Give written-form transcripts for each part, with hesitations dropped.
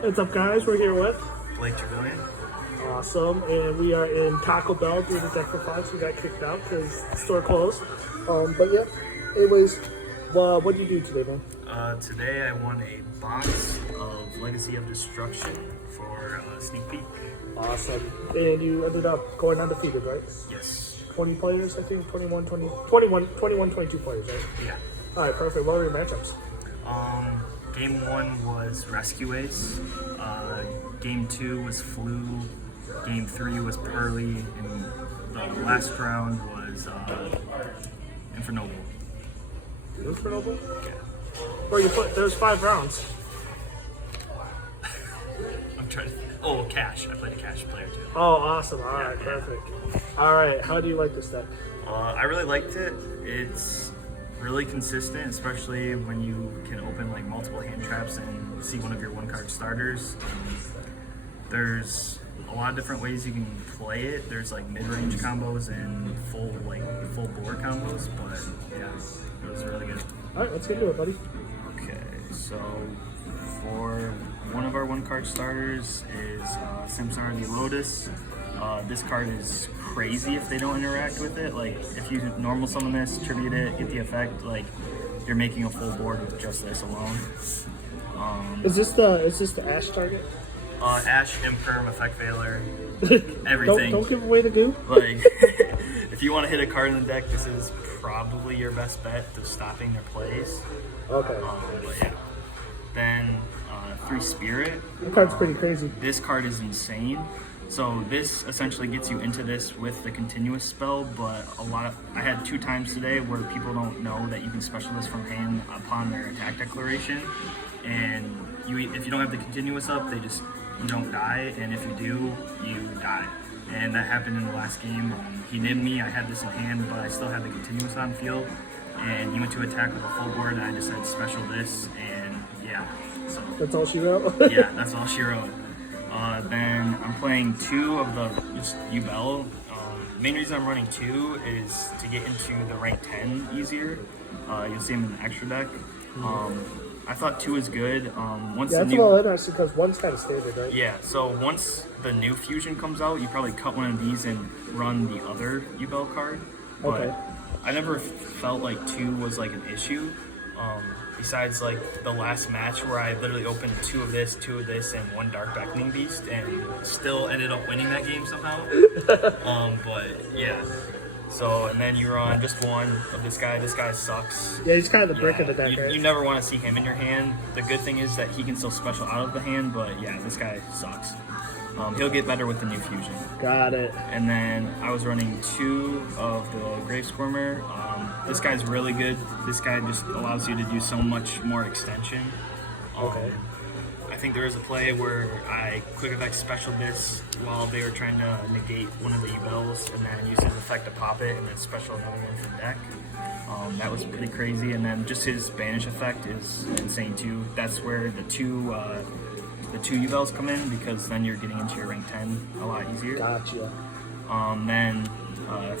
What's up, guys? We're here with Trevillian. awesome, and we are in Taco Bell doing the deck for 5. So we got kicked out because the store closed. But yeah, anyways, what did you do today, man? Today I won a box of Legacy of Destruction for a sneak peek. Awesome, and you ended up going undefeated, right? Yes. 20 players, I think. 21, 22 players, right? Yeah. All right, perfect. What were your matchups? Game 1 was Rescue Ace. Game 2 was Flu. Game 3 was Purrely, and the last round was Infernoble. Infernoble? Yeah. Bro, there's 5 rounds. I'm trying to. Oh, Cash. I played a Cash player too. Oh, awesome. All right, perfect. All right, how do you like this deck? I really liked it. It's really consistent, especially when you can open like multiple hand traps and see one of your 1-card starters. There's a lot of different ways you can play it. There's like mid-range combos and full board combos, but yeah, it was really good. All right, let's get into it, buddy. Okay, so for one of our 1-card starters is Kashtira W. This card is crazy if they don't interact with it. Like if you normal summon this, tribute it, get the effect, like you're making a full board with just this alone. Is this the Ash target? Ash, Imperm, Effect Veiler, everything. don't give away the goo. Like if you want to hit a card in the deck, this is probably your best bet to stopping their plays. Okay. But yeah. Then 3 Spirit. That card's pretty crazy. This card is insane. So this essentially gets you into this with the continuous spell, but I had 2 times today where people don't know that you can special this from hand upon their attack declaration, and if you don't have the continuous up, you don't die, and if you do, you die. And that happened in the last game. He nibbed me, I had this in hand, but I still had the continuous on field, and he went to attack with a full board, and I just said special this, and yeah. So that's all she wrote? Yeah, that's all she wrote. Then I'm playing 2 of the Yubel. The main reason I'm running 2 is to get into the rank 10 easier. You'll see them in the extra deck. I thought 2 is good. That's a little interesting because 1's kind of standard, right? Yeah, so once the new fusion comes out, you probably cut one of these and run the other Yubel card. But okay. I never felt like 2 was like an issue. Besides like the last match where I literally opened 2 of this, and 1 Dark Beckoning Beast, and still ended up winning that game somehow. But yeah. So, and then you run just 1 of this guy. This guy sucks. Yeah, he's kind of the brick of the deck, right? You never want to see him in your hand. The good thing is that he can still special out of the hand, but yeah, this guy sucks. He'll get better with the new fusion. Got it. And then I was running 2 of the Grave Squirmer. This guy's really good. This guy just allows you to do so much more extension. Okay. I think there was a play where I quick effect special this while they were trying to negate one of the Yubels, and then use his effect to pop it, and then special another one from deck. That was pretty crazy. And then just his banish effect is insane too. That's where the two Yubels come in, because then you're getting into your rank 10 a lot easier. Gotcha. Then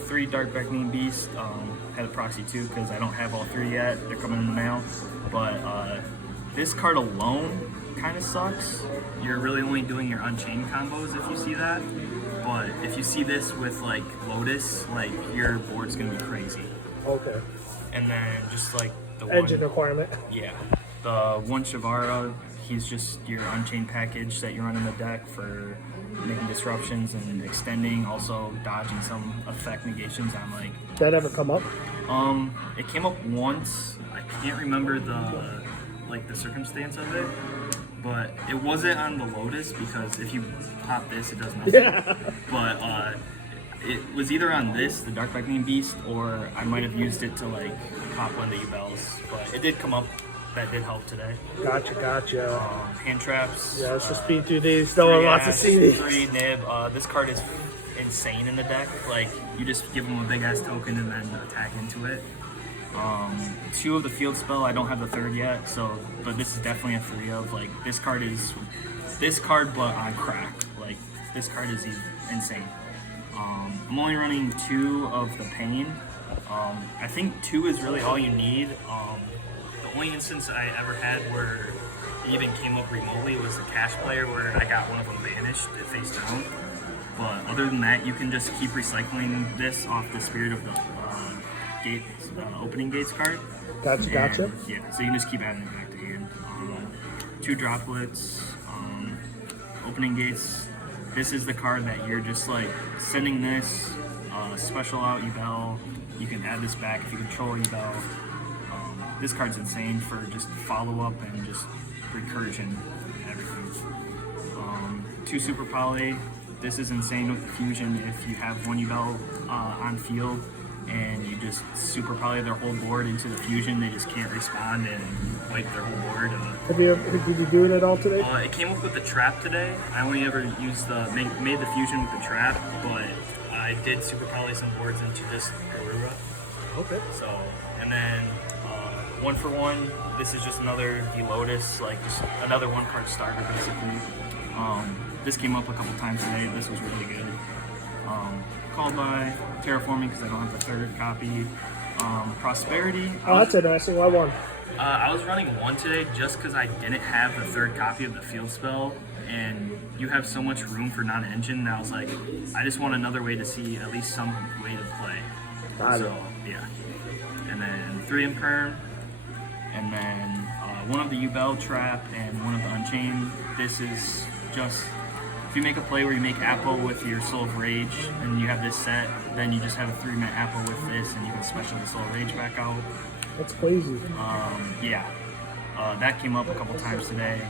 3 Dark Beckoning Beast. Had a proxy 2 because I don't have all 3 yet. They're coming in the mail. But this card alone kind of sucks. You're really only doing your Unchained combos if you see that. But if you see this with like Lotus, like your board's gonna be crazy. Okay. And then just like the engine requirement. Yeah. The 1 Shavara, he's just your Unchained package that you run in the deck for making disruptions and extending, also dodging some effect negations on like. Did that ever come up? It came up once. I can't remember the circumstance of it, but it wasn't on the Lotus, because if you pop this, it does nothing. Yeah. But it was either on this, the Dark Beckoning Beast, or I might have used it to like pop one of the Yubels. But it did come up. That did help today. Gotcha. Hand traps. Yeah, let's just speed through these. No one wants to see these. 3 nib. This card is insane in the deck. Like, you just give them a big ass token and then attack into it. 2 of the field spell. I don't have the 3rd yet, but this is definitely a 3 of. Like, this card but on crack. Like, this card is insane. I'm only running 2 of the pain. I think 2 is really all you need. The only instance I ever had where even came up remotely was the cash player where I got one of them banished face down. But other than that, you can just keep recycling this off the Spirit of the Opening Gates card. Gotcha. Yeah, so you can just keep adding it back to hand. 2 droplets, Opening Gates. This is the card that you're just like sending this, special out Yubel. You can add this back if you control Yubel. This card's insane for just follow up and just recursion and everything. 2 Super Poly. This is insane with the fusion. If you have 1 Yubel on field and you just Super Poly their whole board into the fusion, they just can't respond and wipe their whole board. Did you do it at all today? It came up with the trap today. I only ever used made the fusion with the trap, but I did Super Poly some boards into just Garura. Okay. So, and then 1 for 1. This is just another Lotus, like just another 1-card starter basically. This came up a couple times today. This was really good. Called by Terraforming because I don't have the 3rd copy. Prosperity. Oh, that's interesting. Why 1? I was running 1 today just because I didn't have the 3rd copy of the field spell, and you have so much room for non-engine, and I was like, I just want another way to see at least some way to play. So, yeah. And then 3 Imperm, and then 1 of the Yubel trap, and 1 of the Unchained. This is just, if you make a play where you make Apple with your Soul of Rage, and you have this set, then you just have a 3-man Apple with this, and you can special the Soul of Rage back out. That's crazy. Yeah. That came up a couple times today.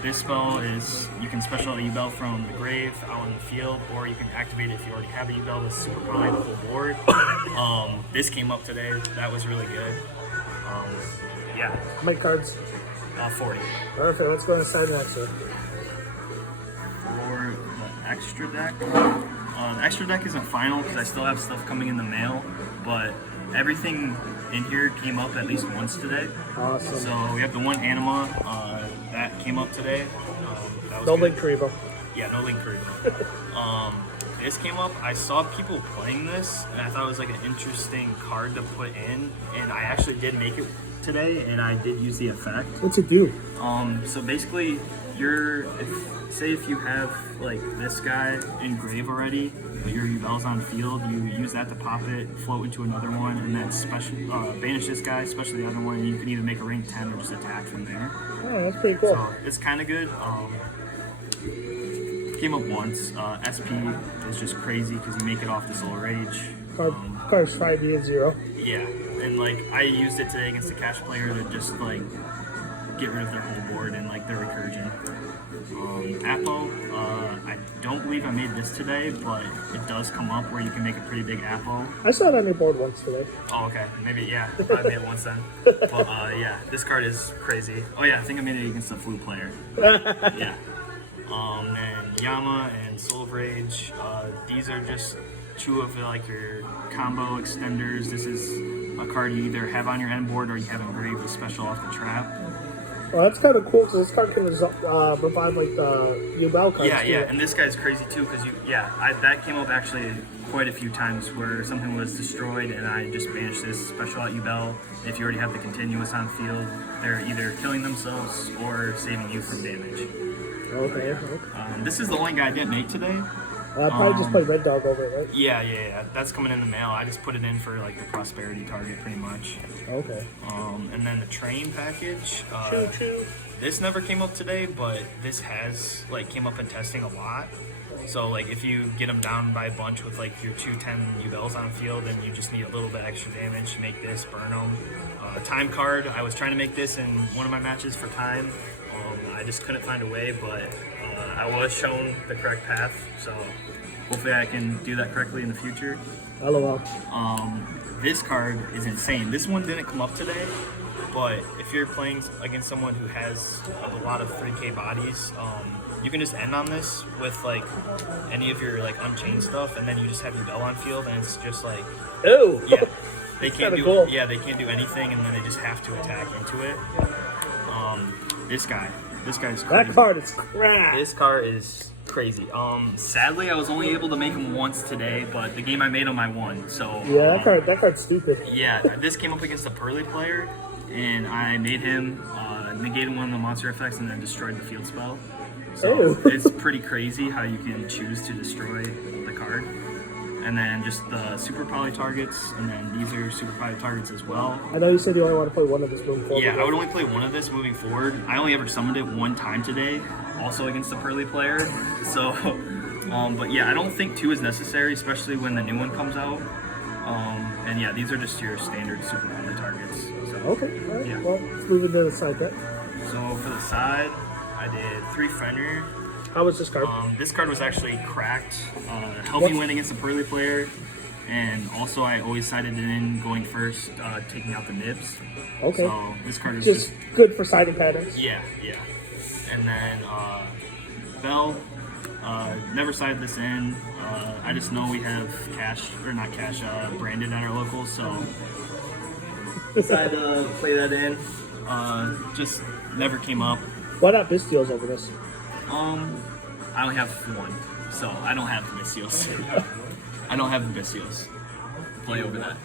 This spell is, you can special a Yubel from the grave out in the field, or you can activate it if you already have a Yubel to Super Poly the whole board. This came up today. That was really good. Yeah. How many cards? 40. Perfect. Let's go inside next. For the extra deck, the extra deck isn't final because I still have stuff coming in the mail, but everything in here came up at least once today. Awesome. So we have the 1 Anima that came up today. That was no good. Link Karibo. Yeah, no Link Karibo. This came up. I saw people playing this, and I thought it was like an interesting card to put in, and I actually did make it today, and I did use the effect. What's it do? So basically, say if you have like this guy in grave already, but your Yubel's on field, you use that to pop it, float into another one, and then banish this guy, especially the other one, and you can either make a rank 10 or just attack from there. Oh, that's pretty cool. So it's kind of good. Came up once. SP is just crazy because you make it off the Soul Rage. Card's 5e and 0. Yeah, and like I used it today against the cash player to just like get rid of their whole board and like their recursion. Appo, I don't believe I made this today, but it does come up where you can make a pretty big Appo. I saw it on your board once today. Oh, okay. Maybe, yeah. I made it once then. But yeah, this card is crazy. Oh yeah, I think I made it against a Floo player. Yeah. And Yama and Soul of Rage. These are just 2 of like your combo extenders. This is a card you either have on your end board or you have engraved with special off the trap. Well, that's kind of cool because this card can revive like the Yubel cards. Yeah, too. yeah, and this guy's crazy too because that came up actually quite a few times where something was destroyed and I just banished this special out Yubel. If you already have the continuous on field, they're either killing themselves or saving you from damage. Okay. This is the only guy I didn't make today. I probably just played Red Dog over it, right? Yeah. That's coming in the mail. I just put it in for like the prosperity target pretty much. Okay. And then the train package. Choo. This never came up today, but this has like came up in testing a lot. So like if you get them down by a bunch with like your 210 Yubels on field, then you just need a little bit extra damage to make this, burn them. Time card. I was trying to make this in one of my matches for time. I just couldn't find a way, but I was shown the correct path, so hopefully I can do that correctly in the future. LOL. This card is insane. This one didn't come up today, but if you're playing against someone who has a lot of 3K bodies, you can just end on this with like any of your like Unchained stuff, and then you just have Yubel on field, and it's just like, oh, yeah, they can't do cool. Yeah, they can't do anything, and then they just have to attack into it. This guy's crazy. That card is crap. This card is crazy. Sadly, I was only able to make him once today, but the game I made him, I won. So yeah, that card's stupid. Yeah, this came up against a Purrely player, and I made him negated one of the monster effects and then destroyed the field spell. Oh. So it's pretty crazy how you can choose to destroy the card. And then just the super poly targets, and then these are super poly targets as well. I know you said you only want to play one of this moving forward. Yeah, I would only play one of this moving forward. I only ever summoned it one time today, also against the Purrely player. So, but yeah, I don't think 2 is necessary, especially when the new one comes out. And yeah, these are just your standard super poly targets. So, Okay, all right. Yeah. Well, let's move into the side bet. So for the side, I did 3 Fenrir. How was this card? This card was actually cracked. Helped me win against the Purrely player. And also I always sided it in going first, taking out the nibs. Okay. So this card is Just good for siding patterns. Yeah, yeah. And then Bell, never sided this in. I just know we have branded at our locals, so decided to play that in. Just never came up. Why not Bystials over this? I only have 1, so I don't have the Bystials. I don't have the Bystials. Play over that.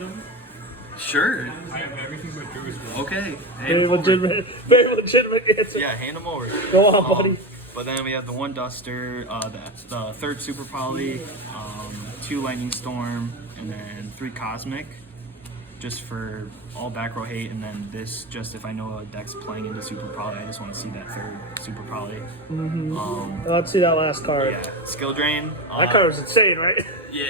Sure. I have everything but Druid's Will. Okay. Very legitimate answer. Yeah, hand them over. Go on, buddy. But then we have the 1 Duster, the 3rd Super Poly, 2 Lightning Storm, and then 3 Cosmic, just for all back row hate, and then this just if I know a deck's playing into Super Poly, I just want to see that 3rd Super Poly. Let's see that last card. Yeah, Skill Drain. That card was insane, right? Yeah,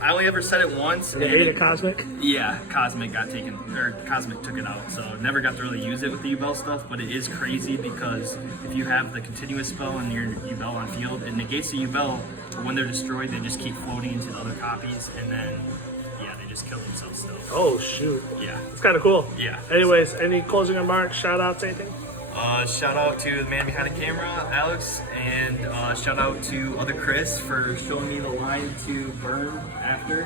I only ever said it once. The 8 of Cosmic. Yeah, Cosmic got taken, or Cosmic took it out, so never got to really use it with the Yubel stuff, but it is crazy because if you have the continuous spell and your Yubel on field, it negates the Yubel, but when they're destroyed, they just keep floating into the other copies, and then, yeah, they just kill themselves still. Oh, shoot. Yeah. It's kind of cool. Yeah. Anyways, any closing remarks, shout outs, anything? Shout out to the man behind the camera, Alex, and shout out to other Chris for showing me the line to burn after,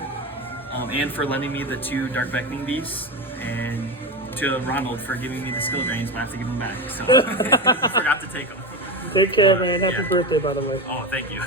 and for lending me the 2 Dark Beckoning Beasts, and to Ronald for giving me the skill drains, but I have to give them back, so I forgot to take them. Take care, man. Happy Yeah. birthday, by the way. Oh, thank you.